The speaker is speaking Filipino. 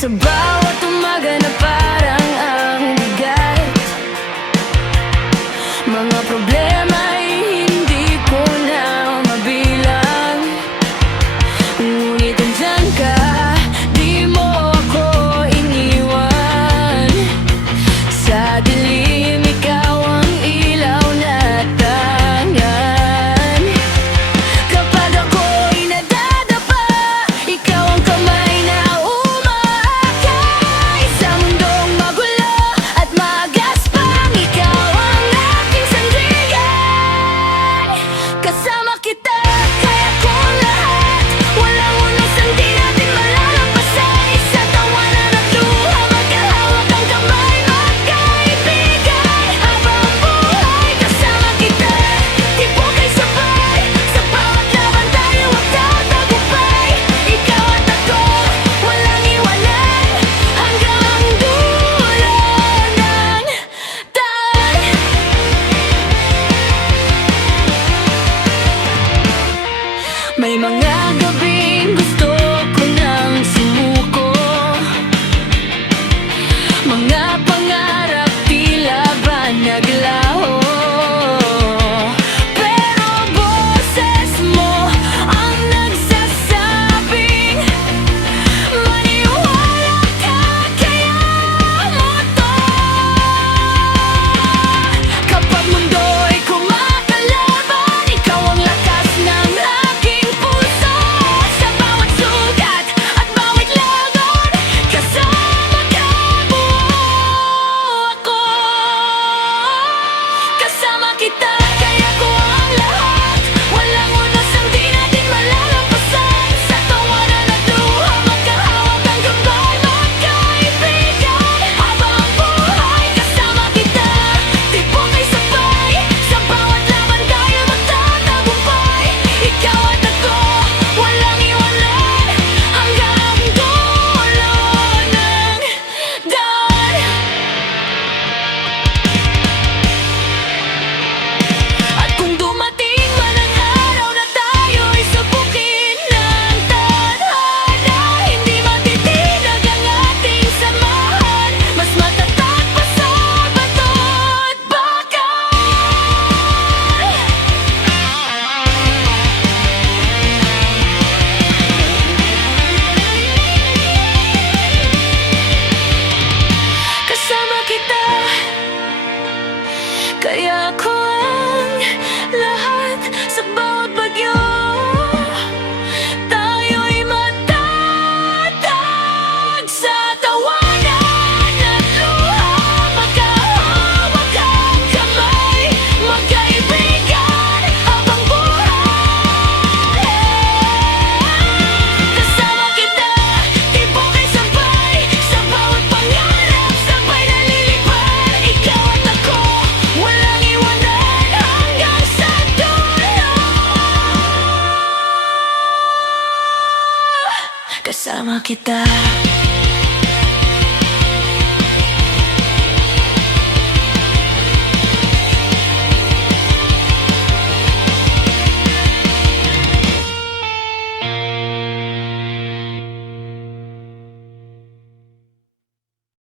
Sa bawat umaga na parang ang bigat, mga problema ay hindi ko na mabilang. Ngunit andyan ka, di mo ako iniwan. Sa dilim, ikaw ang ilaw na tangan. Kapag ako'y nadadapa, ikaw ang kamay na umaakay. Sa mundong magulo at magaspang, ikaw ang aking sandigan. Kasama kita, kaya ko lahat. Walang unos, di natin malalampasan. Sa tawanan at luha, magkahawak ang kamay, magkaibigan. Habang buhay, kasama kita, tibok ay sabay. Sa bawat laban tayo magtatagumpay. Ikaw at ako, walang iwanan, hanggang dulo ng daan. May mga gabing gusto ko nang sumuko, mga pangarap tila ba naglaho. Pero boses mo ang nagsasabing maniwala ka, kaya mo to. Kapag mundo'y kumakalaban, ikaw ang lakas ng aking puso. Sa bawat sugat at bawat lagon, kasama ka buo ako. Kasama kita, kaya ko ang lahat. Walang unos, di natin malalampasan. Sa tawanan at luha, magkahawak ang gabay, magkaibigan. Habang buhay, kasama kita, tibok ay sabay. Sa bawat laban tayo magtatagumpay. Ikaw at ako, walang iwanan, hanggang dulo ng daan. At kung dumating man ang araw na tayo'y subukin ng tadhana, hindi matitinag ang ating samahan. Mas matatag pa sa bato't bakal. Kasama kita, kaya ko ang lahat. Sa bawat bagyo, tayo'y matatag. Sa tawanan at luha, magkahawak ang kamay, magkaibigan. Habang buhay, kasama kita, tibok ay sabay. Sa bawat pangarap, sabay nalilipad. Ikaw at ako, walang iwanan, hanggang sa dulo. Kasama kita.